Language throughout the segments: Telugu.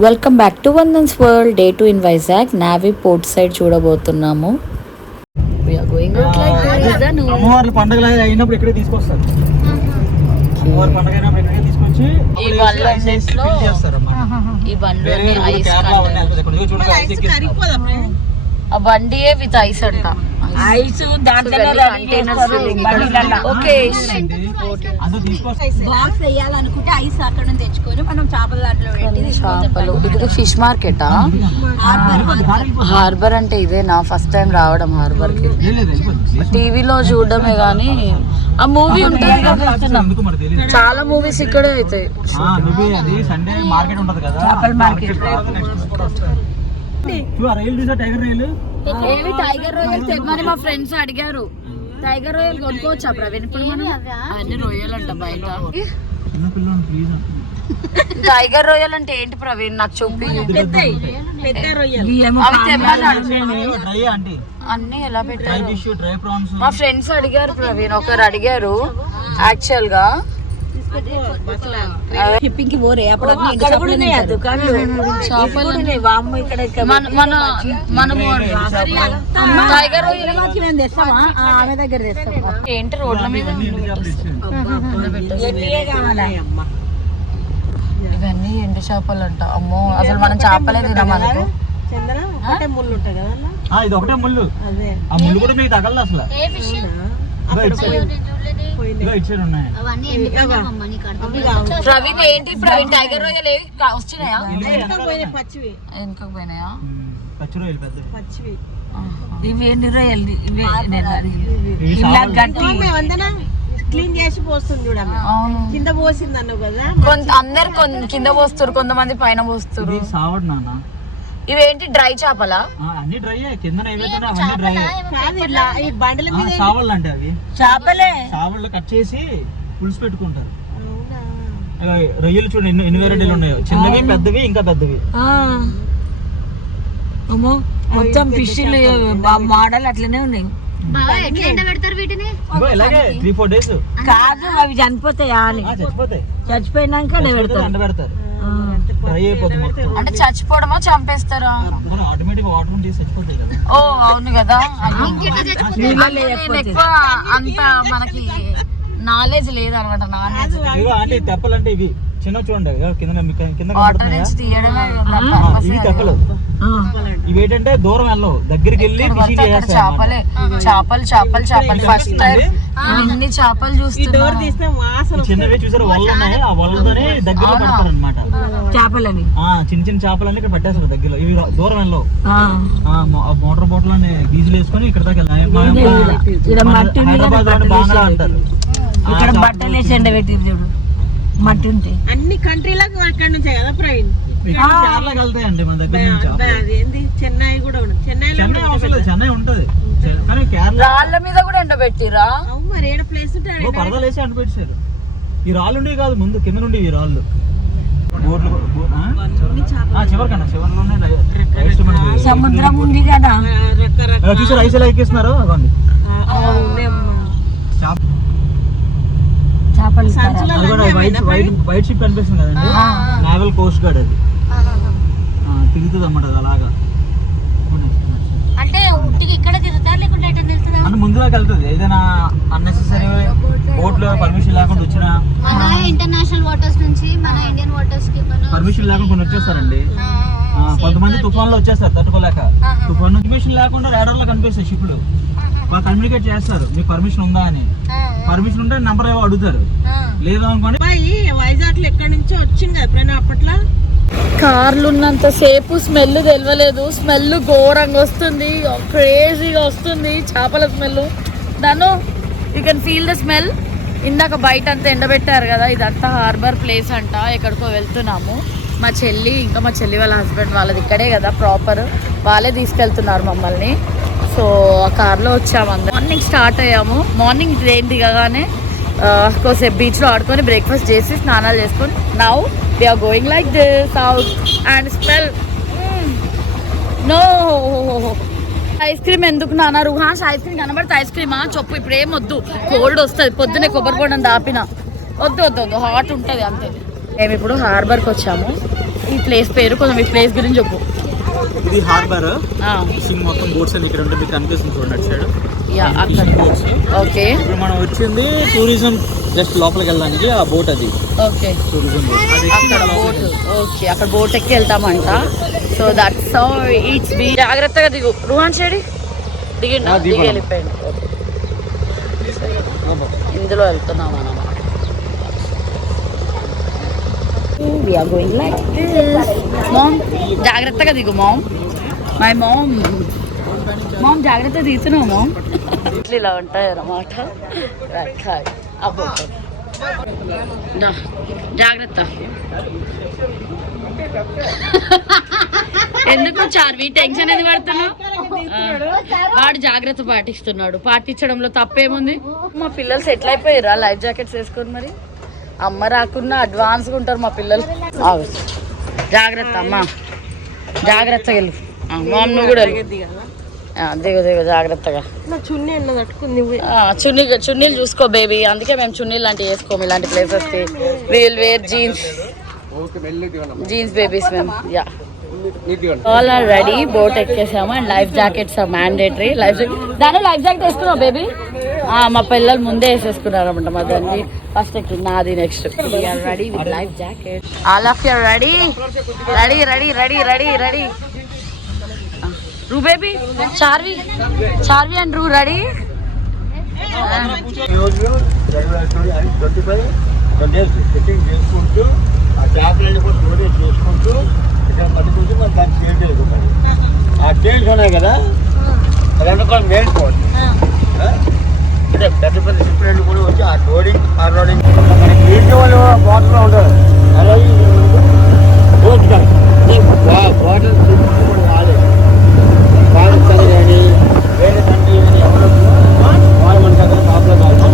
Welcome back to Vandan's world. Day 2 in Vizag. Navy port side చూడబోతున్నాము. అమ్మవార్ల పండుగ అయినప్పుడు ఇక్కడే తీసుకొస్తారు. అమ్మవారి పండుగ అయినప్పుడు ఇక్కడే తీసుకొచ్చి ఆ బండియే విత్ ఐస్ అంట. ఐస్ వేయాలనుకుంటే ఐస్ అక్కడ నుంచి తెచ్చుకొని మనం చేపల దాంట్లో ఇది ఫిష్ మార్కెటా? హార్బర్ అంటే ఇదేనా ఫస్ట్ టైం రావడం హార్బర్ కి? టీవీలో చూడడమే గానీ ఆ మూవీ ఉంటుంది కదా, చాలా మూవీస్ ఇక్కడే అవుతాయి. చేపల మార్కెట్ ఏవి టైగర్ రొయ్యలు తెమ్మని మా ఫ్రెండ్స్ అడిగారు. టైగర్ రొయ్యలు కొనుక్కోవచ్చా ప్రవీణ్? ఇప్పుడు మనం అన్ని రొయ్యలు అంట బయట. టైగర్ రొయ్యలు అంటే ఏంటి ప్రవీణ్? నాకు చూపి. అన్ని ఎలా పెట్టారు? మా ఫ్రెండ్స్ అడిగారు ప్రవీణ్, ఒకరు అడిగారు యాక్చువల్ గా. షిప్పింగ్ పోరే అప్పుడు టైగర్ ఆమె దగ్గర తెస్తామా? ఏంటి రోడ్ల మీద ఇవన్నీ ఎండు చేపలు అంట. అమ్మో, అసలు మనం చేపలే తినమనుకో. ఇది ఒకటే ముళ్ళు, ఆ ముళ్ళు కూడా మీకు తగలదు అసలు. ప్రవీణ్ ఏంటి ప్రవీణ్ టైగర్ రొయ్యలు వచ్చినాయా? వెనుకకు పోయినాయా? ఇవి ఎన్ని రొయ్యలు? క్లీన్ చేసి పోస్తుంది చూడమ్మా. కింద పోసింది అన్నావు కదా. అందరు కింద పోస్తారు, కొంతమంది పైన పోస్తారు. ఇవేంటి డ్రై చేపలా? అన్ని డ్రై, కింద సావళ్ళు అంటే అవి చేపలే. సావళ్ళు కట్ చేసి పులుసు పెట్టుకుంటారు. రొయ్యలు చూడండి ఎన్ని వెరైటీలు ఉన్నాయో, చిన్నవి పెద్దవి ఇంకా పెద్దవి. అమ్మో, మొత్తం ఫిష్ మోడల్ అట్లనే ఉన్నాయి. ఇలాగే 3-4 డేస్ కాదు, అవి చనిపోతాయా? చచ్చిపోయినాక ఎండబెడతారు. అంటే చచ్చిపోవడమా చంపేస్తారా? ఆటోమేటిక్ వాటర్ తీసి చచ్చిపోతాయి కదా. ఓ అవును కదా. ఎక్కువ అంత మనకి నాలెడ్జ్ లేదు అనమాట. అంటే తెప్పలంటే ఇవి చిన్న చూడండి కింద వాటర్ నుంచి తీయడమే ఇవి తెప్పలు. ఇవి ఏంటంటే దూరం వెళ్ళవు, దగ్గరికి వెళ్ళి చేపలే. చేపలు చేపలు చేపలు ఫస్ట్ టైం ఇన్ని చేపలు చూస్తున్నా. చిన్నవి చూసారు వల్ల ఉన్నాయి, ఆ వల్లతోనే దగ్గరలో పడతారు అనమాట చేపలని. చిన్న చిన్న చేపలన్నీ ఇక్కడ పట్టేస్తారు దగ్గరలో. ఇవి దూరం వెళ్ళవు. మోటార్ బోట్లు అనే గీజులు వేసుకొని ఇక్కడ దాకా హైదరాబాద్ బాంగ్లా అంటారు. ఇక్కడ బట్టలు వేసి ఎండబెట్టి చూడు, మట్టి ఉంటే అన్ని కంట్రీలకు అక్కడ నుంచే కదా ప్రవీణ్. వెళ్తాయండి మన దగ్గర నుంచి. చెన్నై కూడా చెన్నై ఉంటది కానీ కేరళ రాళ్ళ మీద కూడా ఎండబెట్టిరా. మరి ఏడ ప్లేస్ పరదాలు వేసి ఎండబెట్టారు. ఈ రాళ్ళు ఉండేవి కాదు ముందు, కింద నుండి ఈ రాళ్ళు. చివరికన్నా చివరిలోనే సముద్రం ఉంది కదా. చూసారు ఐస్ ఎలా ఎక్కిస్తున్నారు. అదండి వైట్ షిప్ కనిపిస్తుంది కదండి, నేవల్ కోస్ట్ గార్డ్. అది తిరుగుతుంది అన్నమాట. అది అలాగా అంటే ఇక్కడ తిరుగుతారు లేకుంటే అంటే ముందుగా వెళ్తుంది. ఏదైనా అన్నెసెసరీ బోట్ లో పర్మిషన్ లేకుండా వచ్చినా, ఇంటర్నేషనల్ వాటర్స్ నుంచి మన ఇండియన్ వాటర్స్ కి పర్మిషన్ లేకుండా కొన్ని వచ్చేస్తారండి. కొంతమంది తుఫాన్లో వచ్చేస్తారు తట్టుకోలేక. తుఫాన్ పర్మిషన్ లేకుండా రాడార్ లో కనిపిస్తాయి షిప్లు. వాళ్ళు కమ్యూనికేట్ చేస్తారు మీకు పర్మిషన్ ఉందా అని. పర్మిషన్ ఉంటే నెంబర్ ఏవో అడుగుతారు, లేదు అనుకోండి. వైజాగ్ లో ఎక్కడి నుంచో వచ్చింది ఎప్పుడైనా అప్పట్లో. కార్లు ఉన్నంత సేపు స్మెల్ తెలియలేదు. స్మెల్ ఘోరంగా వస్తుంది, క్రేజీగా వస్తుంది చేపల స్మెల్. దాన్ని you can feel the smell. ఇందాక బయట అంతా ఎండబెట్టారు కదా, ఇదంతా హార్బర్ ప్లేస్ అంట. ఎక్కడికో వెళ్తున్నాము. మా చెల్లి ఇంకా మా చెల్లి వాళ్ళ హస్బెండ్ వాళ్ళది ఇక్కడే కదా ప్రాపర్, వాళ్ళే తీసుకెళ్తున్నారు మమ్మల్ని. సో ఆ కార్లో వచ్చాము అందరం. మార్నింగ్ స్టార్ట్ అయ్యాము. మార్నింగ్ ట్రైన్ దిగగానే కోసేపు బీచ్లో ఆడుకొని బ్రేక్ఫాస్ట్ చేసి స్నానాలు చేసుకొని now we are going like this out and smell no ice cream ఎందుకు నాన్న? రుహాన్స్ ఐస్ క్రీమ్ కనబడితే ఐస్ క్రీమా చెప్పు. ఇప్పుడు ఏం వద్దు, కోల్డ్ వస్తుంది. పొద్దునే కొబ్బరి బొండం దాపిన వద్దు వద్దు వద్దు, హాట్ ఉంటుంది అంతే. మేము ఇప్పుడు హార్బర్కి వచ్చాము. ఈ ప్లేస్ పేరు కొంచెం ఈ ప్లేస్ గురించి చెప్పు. ఇది హార్బర్, ఫిషింగ్ మొత్తం బోట్స్ అన్ని ఇక్కడ ఉంటే మీకు కనిపిస్తుంది చూడండి అటు సైడ్. బోట్స్. ఓకే, ఇప్పుడు మనం వచ్చింది టూరిజం జస్ట్ లోపలికి వెళ్ళడానికి ఆ బోట్ అది. ఓకే, టూరిజం బోట్ అక్కడ బోట్. ఓకే, అక్కడ బోట్ ఎక్కి వెళ్తామంట. So that's how it's be. జాగ్రత్తగా దిగు. రుహాన్ షేడి దిగిండి, దిగి వెళ్ళిపోయింది. ఇందులో వెళ్తున్నాం అన్నమాట. We are going like this. Mom, జాగ్రత్తగా దిగు మామ్. మై మామ్ జాగ్రత్తగా దిగుతున్నావు మామ్. ఇలా ఉంటాయి అన్నమాట. అబ్బో జాగ్రత్త. ఎందుకు చార్వి టెన్షన్ ఎందుకు పడుతున్నావు? వాడు జాగ్రత్త పాటించడంలో తప్పేముంది? మా పిల్లలు సెటిల్ అయిపోయారా లైఫ్ జాకెట్స్ వేసుకొని? మరి అమ్మ రాకున్నా అడ్వాన్స్గా ఉంటారు మా పిల్లలు. జాగ్రత్త అమ్మా, జాగ్రత్తగా వెళ్ళు. మామ్ నువ్వు కూడా దిగు జాగ్రత్తగా. చున్నీలు చూసుకో బేబీ. అందుకే మేము చున్నీలు లాంటివి వేసుకోము ఇలాంటి ప్లేసెస్కి. వీల్ వేర్ జీన్స్ బేబీస్ మేము. Yeah, all are ready. Boat ఎక్కేసాము and life jackets are mandatory. దాని లైఫ్ జాకెట్ వేసుకున్నావు బేబీ? మా పిల్లలు ముందే వేసేసుకున్నారు అనమాట. మా దాన్ని ఫస్ట్ ఎక్కి నాది next. Ready with life jacket. All of you ready? Ready ready ready ready ready. రూ బేబీ, చార్వి అండ్ రూ రెడీ? ఆ ట్రైన్స్ ఉన్నాయి కదా, అదంతా మెయిన్ పోర్ట్. అంటే పెద్ద పెద్ద షిప్ కూడా వచ్చి ఆ లోడింగ్ మనకి ఇంటి వాళ్ళు బాటిల్లో ఉంటారు. అలాగే బాటిల్ కూడా రాలేదు. పాకిస్తాన్ కానీ వేరే కంట్రీ కానీ ఎవరు వాళ్ళు మన దగ్గర కాపులో కాదు.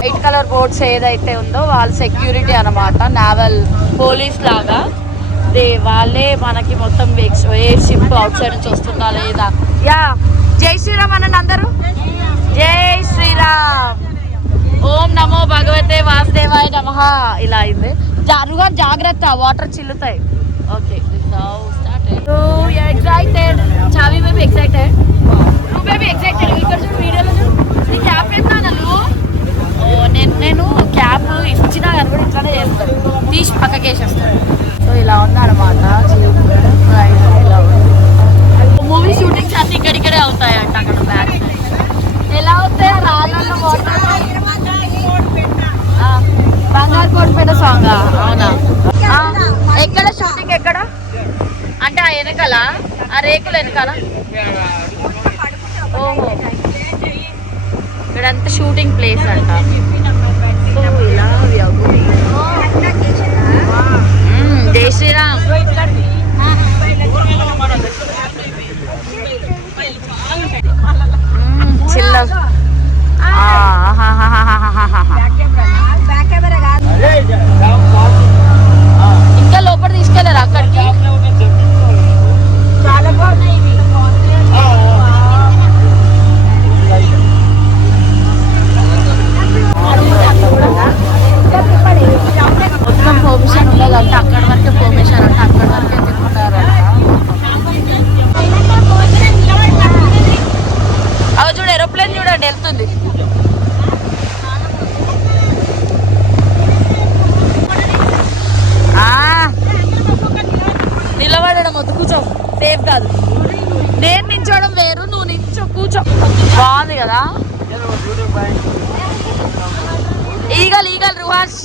వైట్ కలర్ బోట్స్ ఏదైతే ఉందో వాళ్ళ సెక్యూరిటీ అన్నమాట, నావల్ పోలీస్ లాగా. వాళ్ళే మనకి మొత్తం ఏ షిప్ అవుట్ సైడ్ నుంచి వస్తుందా లేదా. యా, జై శ్రీరామ్ అనండి అందరూ. జై శ్రీరామ్. ఓం నమో భగవతే వాసుదేవాయ నమః. ఇలా అయింది. జాగ్రత్త, వాటర్ చిల్లుతాయి. Okay, excited. Chavi baby excited. Ru baby excited. ఇక్కడ చూడు, వీడియోలో చూడు. నీ క్యాప్ ఏమన్నా నువ్వు? నేను క్యాప్ ఇచ్చినా కానీ కూడా ఇట్లానే చేస్తాడు, తీసి పక్కకేసేస్తాడు. సో ఇలా ఉందన్నమాట. ఇలా మూవీ షూటింగ్స్ అన్ని ఇక్కడిక్కడే అవుతాయంట అక్కడ బ్యాక్ సైడ్. ఎలా అవుతాయి? రాళ్ళలో వాటర్. బంగారుకోటపేట సాంగ్. అవునా? ఎక్కడ షూటింగ్? ఎక్కడ అంటే ఆ వెనకాల, ఆ రేకుల వెనకాల. ఓహో, ఇక్కడంతా షూటింగ్ ప్లేస్ అంట. సో ఇలా జై శ్రీరామ్. చిల్ల. ఇంకా లోపల తీసుకెళ్ళారు అక్కడికి. చాలా బాగున్నాయి ఇవి. మొత్తం పర్మిషన్ ఉండదంటే అక్కడి వరకే పర్మిషన్ అంటే అక్కడి వరకే తిప్పుతారంట. అవి చూడు, ఏరోప్లేన్ చూడండి వెళ్తుంది. నిలబడడం వద్దు, కూర్చో. సేఫ్ కాదు. నేను నించోవడం వేరు, నువ్వు నించో, కూర్చో. బాగుంది కదా. ఈగల్ రుహాష్.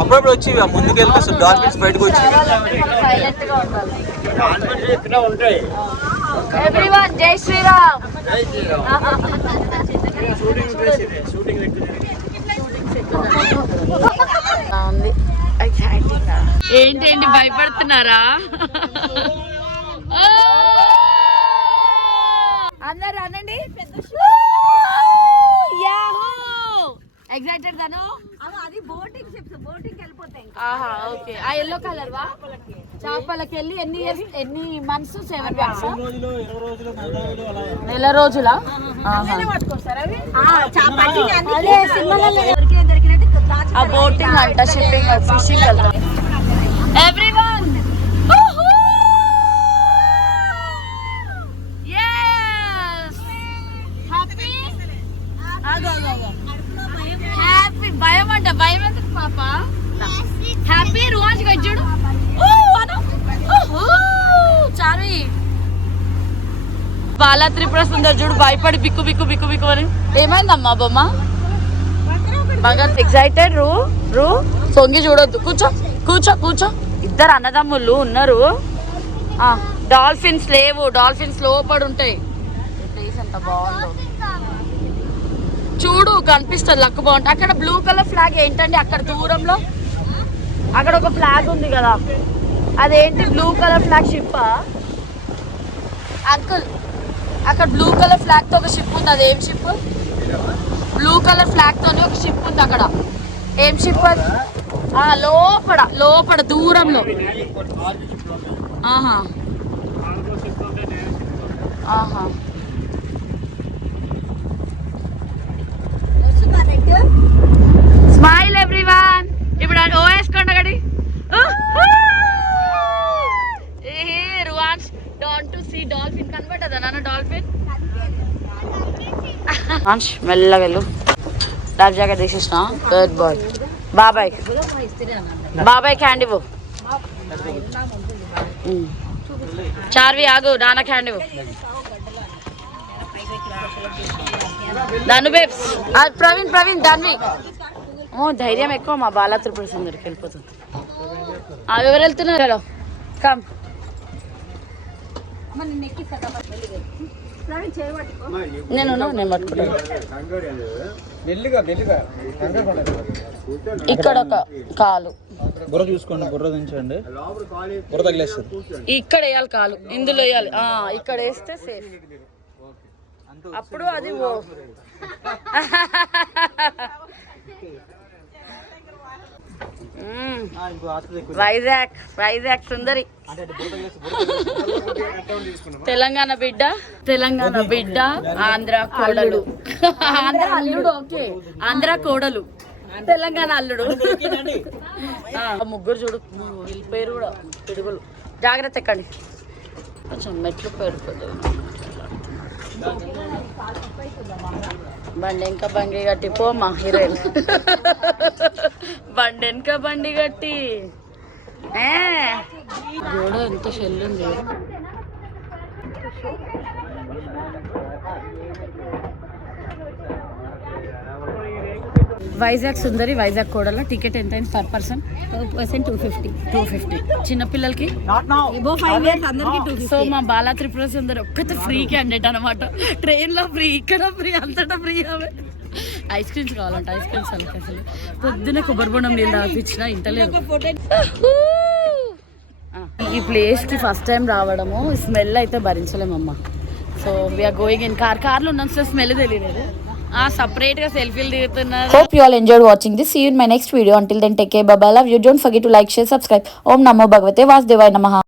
అప్పుడప్పుడు వచ్చి ముందుకు వెళ్తే డాల్ఫిన్స్ బయటకు వచ్చి ఉంటాయి. ఎవ్రీవన్ జై శ్రీరామ్. ఏంటేంటి భయపడుతున్నారా? అందరు అనండి. ఎగ్జైటెడ్ గాను. అది బోటింగ్ షిప్స్, బోటింగ్ వెళ్ళిపోతాయి. ఓకే, ఆ ఎల్లో కలర్ వా చాపలకి వెళ్ళి ఎన్ని మంత్స్ 7 మంత్స్ రోజులు 20 రోజులు 40 రోజులు అలా నెల రోజులా ఆ బోటింగ్ అంట షిప్పింగ్ ఫిషింగ్ వెళ్తాం ఎవ్రీవన్ హ్యాపీ భయం అంట భయం ఎందుకు పాప హ్యాపీ రోజు గజ్జుడు చారి బాలా త్రిపుర సుందర్ చూడు భయపడి బిక్కు బిక్కు బిక్కు బిక్కు అని ఏమైందమ్మా బొమ్మ బంగారు ఎక్సైటెడ్ రూ రూ సొంగి చూడొద్దు కూర్చో కూర్చో కూర్చో ఇద్దరు అన్నదమ్ముళ్ళు ఉన్నారు డాల్ఫిన్స్ లేవు డాల్ఫిన్స్ లోపడి ఉంటాయి ప్లేస్ ఎంత బాగుందో చూడు కనిపిస్తుంది లక్ బాగుంటుంది అక్కడ బ్లూ కలర్ ఫ్లాగ్ ఏంటండి అక్కడ దూరంలో అక్కడ ఒక ఫ్లాగ్ ఉంది కదా అదేంటి blue colour flag ship uncle అక్కడ బ్లూ కలర్ ఫ్లాగ్ తో ఒక షిప్ ఉంది అదేం షిప్ బ్లూ కలర్ ఫ్లాగ్ తోనే ఒక షిప్ ఉంది అక్కడ ఏం షిప్ అది లోపల లోపల దూరంలో ఆహా ఆహా స్మైల్ ఎవ్రీవన్ ఇప్పుడు ఓఎస్ కొండగడి రువాన్స్ డోంట్ టు సీ డాల్ఫిన్ కనబడదా నాన్న డాల్ఫిన్ మెల్లగా వెళ్ళు లైఫ్ జాకెట్ తీసేసిన గుడ్ బాయ్ బాబాయ్ బాబాయ్ క్యాండ్ ఇవ్వు చార్వి ఆగు నాన్న క్యాండ్ ఇవ్వు ధను బేబ్స్ ప్రవీణ్ ప్రవీణ్ ధన్వి ధైర్యం ఎక్కువ మా బాలా త్రిపుర సుందరికి వెళ్ళిపోతుంది ఎవరు వెళ్తున్నారు హలో కమ్ నేను పట్టుకుంటాను ఇక్కడ ఒక కాలు బుర్ర చూసుకోండి బుర్ర దించండి బుర్ర తగిలేస్తుంది ఇక్కడ వేయాలి కాలు ఇందులో వేయాలి ఇక్కడ వేస్తే సేఫ్ అప్పుడు అది వైజాగ్ వైజాగ్ సుందరి తెలంగాణ బిడ్డ తెలంగాణ బిడ్డ ఆంధ్ర కోడలు ఆంధ్ర అల్లుడు ఓకే ఆంధ్ర కోడలు తెలంగాణ అల్లుడు ముగ్గురు చూడు వెళ్ళిపోయారు కూడా పిడుగులు జాగ్రత్త ఎక్కండి కొంచెం మెట్లు పేరుపోతుంది బండి వెనక బండి కట్టి పోమా హీరోయిన్ బండి వెనక బండి కట్టి గోడ ఎంత షెల్ ఉంది వైజాగ్ సుందరి వైజాగ్ కోడల టికెట్ ఎంత అయింది పర్ పర్సన్ 250 చిన్నపిల్లలకి సో మా బాలా త్రిపుర సుందరి ఒక్కతే ఫ్రీ క్యాండిడేట్ అనమాట ట్రైన్ లో ఫ్రీ ఇక్కడ ఫ్రీ అంతటా ఫ్రీ అవే ఐస్ క్రీమ్స్ కావాలంట ఐస్ క్రీమ్స్ వాళ్ళకి అసలు పొద్దున్న కొబ్బరి బొండం నీళ్ళు తాపించిన ఇంటలేదు ఈ ప్లేస్ కి ఫస్ట్ టైం రావడము స్మెల్ అయితే భరించలేమమ్మా సో వీఆర్ గోయింగ్ ఇన్ కార్లో ఉన్న స్మెల్ తెలియలేదు separate గా సెల్ఫీలు దిగుతున్నారు. Hope you all enjoyed watching this. See you in my next video. Until then, take care. Bye bye. Love you. Don't forget to like, share, subscribe. Om Namo Bhagavate Vasudevaya Namaha.